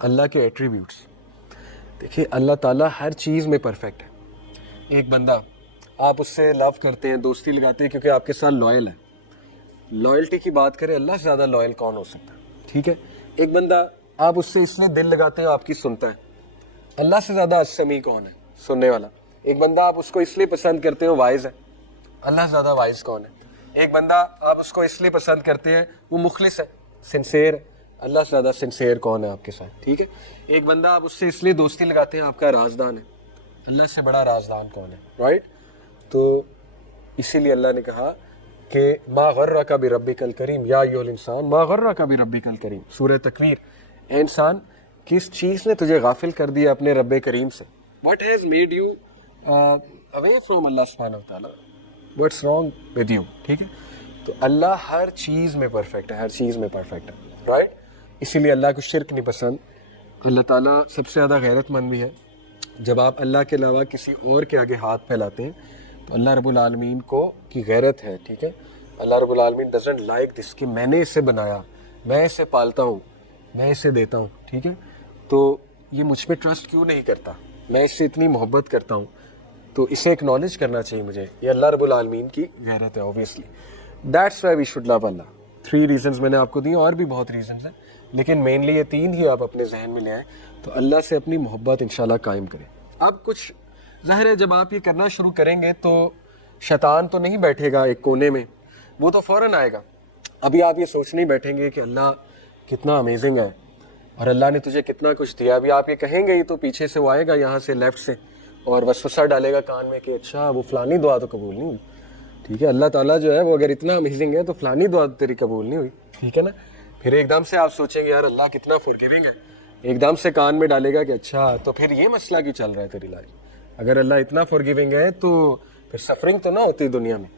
اللہ کے ایٹریبیوٹس دیکھیے، اللہ تعالیٰ ہر چیز میں پرفیکٹ ہے۔ ایک بندہ آپ اس سے لو کرتے ہیں، دوستی لگاتے ہیں کیونکہ آپ کے ساتھ لائل ہے۔ لائلٹی کی بات کریں، اللہ سے زیادہ لائل کون ہو سکتا ہے؟ ٹھیک ہے۔ ایک بندہ آپ اس سے اس لیے دل لگاتے ہیں، آپ کی سنتا ہے۔ اللہ سے زیادہ السمیع کون ہے؟ سننے والا۔ ایک بندہ آپ اس کو اس لیے پسند کرتے ہو، وائز ہے۔ اللہ سے زیادہ وائز کون ہے؟ ایک بندہ آپ اس کو اس لیے پسند کرتے ہیں، وہ مخلص ہے، سنسیئر ہے۔ اللہ سے زیادہ سنسیئر کون ہے آپ کے ساتھ؟ ٹھیک ہے۔ ایک بندہ آپ اس سے اس لیے دوستی لگاتے ہیں، آپ کا رازدان ہے۔ اللہ سے بڑا رازدان کون ہے؟ رائٹ۔ تو اسی لیے اللہ نے کہا کہ ما غرک بربک الکریم یا ایھا الانسان ما غرک بربک الکریم، سورہ تکویر۔ اے انسان، کس چیز نے تجھے غافل کر دیا اپنے رب کریم سے؟ What has made you away from Allah subhanahu wa ta'ala? What's wrong with you؟ ٹھیک ہے۔ تو اللہ ہر چیز میں پرفیکٹ ہے، ہر چیز میں پرفیکٹ ہے، رائٹ۔ اسی لیے اللہ کو شرک نہیں پسند۔ اللہ تعالیٰ سب سے زیادہ غیرت مند بھی ہے۔ جب آپ اللہ کے علاوہ کسی اور کے آگے ہاتھ پھیلاتے ہیں تو اللہ رب العالمین کو کی غیرت ہے، ٹھیک ہے۔ اللہ رب العالمین doesn't like this کہ میں نے اسے بنایا، میں اسے پالتا ہوں، میں اسے دیتا ہوں، ٹھیک ہے۔ تو یہ مجھ پہ ٹرسٹ کیوں نہیں کرتا؟ میں اس سے اتنی محبت کرتا ہوں، تو اسے اکنالج کرنا چاہیے مجھے۔ یہ اللہ رب العالمین کی غیرت ہے obviously. That's why we should love Allah. 3 reasons میں نے آپ کو دی، اور بھی بہت ریزنز ہیں، لیکن مینلی یہ 3 ہی آپ اپنے ذہن میں لے آئیں تو اللہ سے اپنی محبت انشاءاللہ قائم کریں۔ اب کچھ ظاہر ہے جب آپ یہ کرنا شروع کریں گے تو شیطان تو نہیں بیٹھے گا ایک کونے میں، وہ تو فوراً آئے گا۔ ابھی آپ یہ سوچ نہیں بیٹھیں گے کہ اللہ کتنا امیزنگ ہے اور اللہ نے تجھے کتنا کچھ دیا۔ ابھی آپ یہ کہیں گے ہی تو پیچھے سے وہ آئے گا، یہاں سے لیفٹ سے، اور وسوسہ ڈالے گا کان میں کہ اچھا وہ فلانی دعا تو قبول نہیں ہوئی، ٹھیک ہے۔ اللہ تعالیٰ جو ہے وہ اگر اتنا امیزنگ ہے تو فلانی دعا تیری قبول نہیں ہوئی، ٹھیک ہے نا۔ پھر ایک دم سے آپ سوچیں گے یار اللہ کتنا فورگیونگ ہے، ایک دم سے کان میں ڈالے گا کہ اچھا تو پھر یہ مسئلہ کیوں چل رہا ہے تیری لائف؟ اگر اللہ اتنا فورگیونگ ہے تو پھر سفرنگ تو نہ ہوتی دنیا میں۔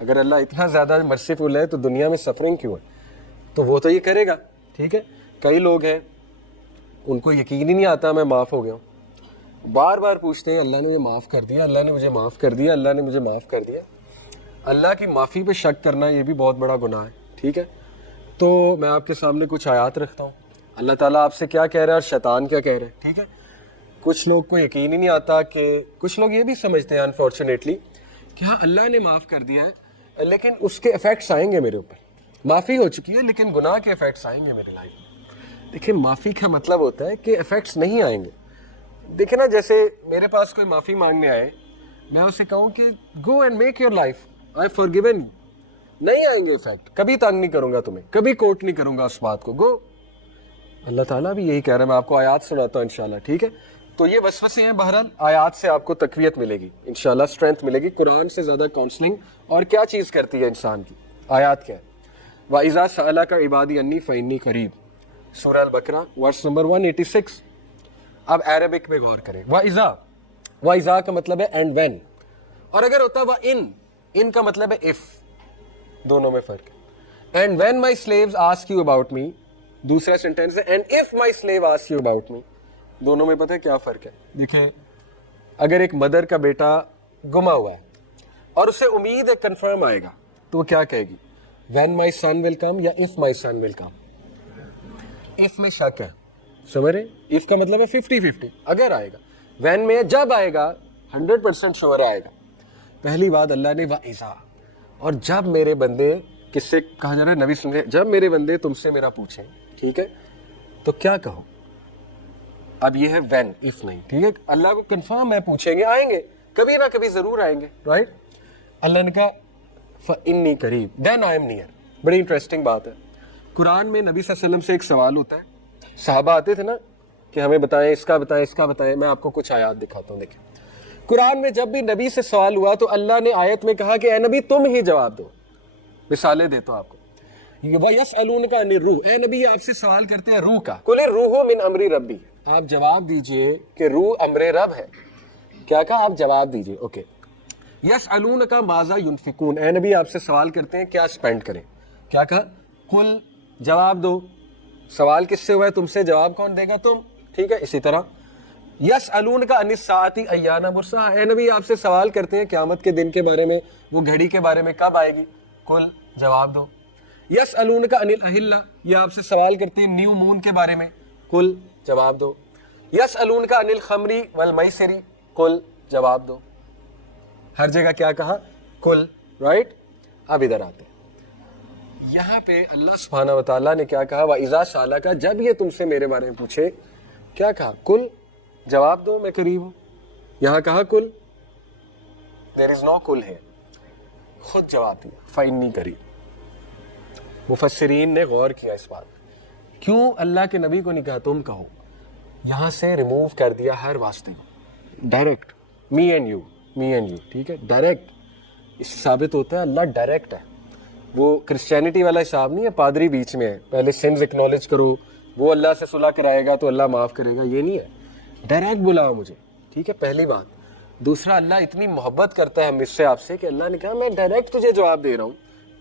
اگر اللہ اتنا زیادہ مرسیفل ہے تو دنیا میں سفرنگ کیوں ہے؟ تو وہ تو یہ کرے گا، ٹھیک ہے۔ کئی لوگ ہیں ان کو یقین ہی نہیں آتا میں معاف ہو گیا ہوں، بار بار پوچھتے ہیں اللہ نے مجھے معاف کر دیا، اللہ نے مجھے معاف کر دیا، اللہ نے مجھے معاف کر دیا۔ اللہ کی معافی پہ شک کرنا یہ بھی بہت بڑا گناہ ہے، ٹھیک ہے۔ تو میں آپ کے سامنے کچھ آیات رکھتا ہوں، اللہ تعالیٰ آپ سے کیا کہہ رہا ہے اور شیطان کیا کہہ رہا ہے، ٹھیک ہے۔ کچھ لوگ کو یقین ہی نہیں آتا کہ کچھ لوگ یہ بھی سمجھتے ہیں انفارچونیٹلی کہ ہاں اللہ نے معاف کر دیا ہے لیکن اس کے ایفیکٹس آئیں گے میرے اوپر۔ معافی ہو چکی ہے لیکن گناہ کے ایفیکٹس آئیں گے میرے لائف میں۔ دیکھیں معافی کا مطلب ہوتا ہے کہ ایفیکٹس نہیں آئیں گے۔ دیکھیں نا، جیسے میرے پاس کوئی معافی مانگنے آئے، میں اسے کہوں کہ go and make your life, I forgiven you, نہیں آئیں گے ایفیکٹ، کبھی تنگ نہیں کروں گا تمہیں، کبھی کوٹ نہیں کروں گا اس بات کو، گو۔ اللہ تعالیٰ بھی یہی کہہ رہا ہے، میں آپ کو آیات سناتا ہوں انشاءاللہ، ٹھیک ہے۔ تو یہ وسوسے ہیں، بہرحال آیات سے آپ کو تقویت ملے گی انشاءاللہ، اسٹرینتھ ملے گی۔ قرآن سے زیادہ کاؤنسلنگ اور کیا چیز کرتی ہے انسان کی؟ آیات کیا ہے؟ وَإِذَا سَأَلَكَ عِبَادِي عَنِّي فَإِنِّي قَرِيبٌ، سورہ البقرہ ورس نمبر 186۔ اب عربک پہ غور کریں۔ وَإِذَا کا مطلب ہے اینڈ وین، اور اگر ہوتا ہے ان کا مطلب ہے اف، دونوں میں فرق ہے۔ And when my slaves ask you about me, دوسرا سینٹینس ہے and if my slave ask you about me. دونوں میں پتہ ہے کیا فرق ہے؟ دیکھیں، اگر ایک مدر کا بیٹا گما ہوا ہے اور اسے امید ہے کنفرم آئے گا تو وہ کیا کہے گی؟ وین مائی سن ول کم یا if my sun will come? If میں شک ہے، سمجھ رہے؟ اف کا مطلب ہے 50-50، اگر آئے گا۔ وین میں جب آئے گا 100% شور آئے گا۔ پہلی بات اللہ نے وَإِذَا، اور جب میرے بندے، کس سے کہا جا رہا ہے؟ نبی سن، جب میرے بندے تم سے میرا پوچھیں، ٹھیک ہے، تو کیا کہو؟ اب یہ ہے وین، اف نہیں، ٹھیک ہے۔ اللہ کو کنفرم ہے، پوچھیں گے، آئیں گے، کبھی نہ کبھی ضرور آئیں گے، رائٹ۔ اللہ نے کہا فَإِنِّي قَرِيب، دین آئی ایم نیئر۔ بڑی انٹرسٹنگ بات ہے، قرآن میں نبی صلی اللہ علیہ وسلم سے ایک سوال ہوتا ہے، صحابہ آتے تھے نا کہ ہمیں بتائیں، اس کا بتائیں، اس کا بتائیں۔ میں آپ کو کچھ آیات دکھاتا ہوں، دیکھیں قرآن میں جب بھی نبی سے سوال ہوا تو اللہ نے آیت میں کہا کہ اے نبی تم ہی جواب دو۔ مثالیں دیتا ہوں آپ کو۔ وَيَسْأَلُونَكَ عَنِ الرُّوحِ، اے نبی آپ سے سوال کرتے ہیں روح کا، قُلِ الرُّوحُ مِنْ أَمْرِ رَبِّي، آپ جواب دیجئے کہ روح امر رب ہے۔ کیا کہا؟ آپ جواب دیجئے، اوکے۔ یسألونک ماذا ینفقون، اے نبی آپ سے سوال کرتے ہیں کیا سپینڈ کریں، کیا کہا؟ قل، جواب دو۔ سوال کس سے ہوا ہے؟ تم سے، جواب کون دے گا؟ تم، ٹھیک ہے۔ اسی طرح یسألونک عن الساعۃ ایان مرساہا، اے نبی آپ سے سوال کرتے ہیں قیامت کے دن کے بارے میں، وہ گھڑی کے بارے میں کب آئے گی؟ قل، جواب دو۔ یسألونک عن الاہلہ، یہ آپ سے سوال کرتے ہیں نیو مون کے بارے میں، قل، جواب دو. یسألونک عن الخمر والمیسر قل جواب دو. ہر جگہ کیا کہا؟ قل. رائٹ. اب ادھر آتے ہیں, یہاں پہ اللہ سبحانہ و تعالیٰ نے کیا کہا؟ وَإِذَا سَأَلَكَ, جب یہ تم سے میرے بارے میں پوچھے, کیا کہا؟ قل جواب دو میں قریب ہوں. یہاں کہا قل, دیر از نو قل ہے, خود جواب دیا فَإِنِّي قریب. مفسرین نے غور کیا اس بات, کیوں اللہ کے نبی کو نہیں کہا تم کہو؟ یہاں سے ریموو کر دیا ہر واسطے کو, ڈائریکٹ می اینڈ یو, ٹھیک ہے, ڈائریکٹ. اس سے ثابت ہوتا ہے اللہ ڈائریکٹ ہے. وہ کرسچینٹی والا حساب نہیں ہے پادری بیچ میں ہے, پہلے سنز اکنالج کرو, وہ اللہ سے صلح کرائے گا تو اللہ معاف کرے گا, یہ نہیں ہے. ڈائریکٹ بلاؤ مجھے, ٹھیک ہے, پہلی بات. دوسرا, اللہ اتنی محبت کرتا ہے ہم اس سے آپ سے کہ اللہ نے کہا میں ڈائریکٹ تجھے جواب دے رہا ہوں.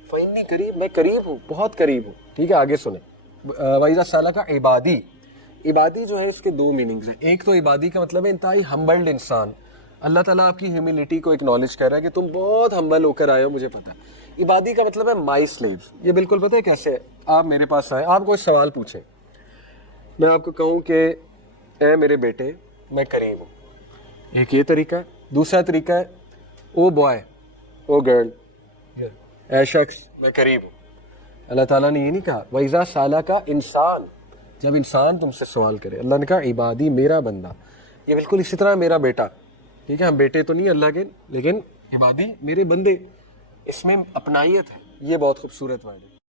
فإنی قریب, میں قریب ہوں, بہت قریب ہوں. ٹھیک ہے, آگے سنیں. وَإِذَا سَأَلَكَ عِبَادِی, عبادی جو ہے اس کے دو میننگز ہیں. ایک تو عبادی کا مطلب ہے انتہائی ہمبلڈ انسان. اللہ تعالیٰ آپ کی ہیوملٹی کو اکنالج کر رہا ہے کہ تم بہت ہمبل ہو کر آئے ہو, مجھے پتا ہے. عبادی کا مطلب ہے مائی سلیو. یہ بالکل پتہ ہے کیسے ہے؟ آپ میرے پاس آئیں, آپ کوئی سوال پوچھیں, میں آپ کو کہوں کہ اے میرے بیٹے میں قریب ہوں. ایک یہ طریقہ ہے. دوسرا طریقہ ہے او بوائے, او گرل, اے شخص میں قریب ہوں. اللہ تعالیٰ نے یہ نہیں کہا. وَإِذَا سَأَلَكَ انسان, جب انسان تم سے سوال کرے, اللہ نے کہا عبادی, میرا بندہ. یہ بالکل اسی طرح میرا بیٹا, ٹھیک ہے, ہم بیٹے تو نہیں اللہ کے, لیکن عبادی میرے بندے, اس میں اپنائیت ہے. یہ بہت خوبصورت ورڈ ہے.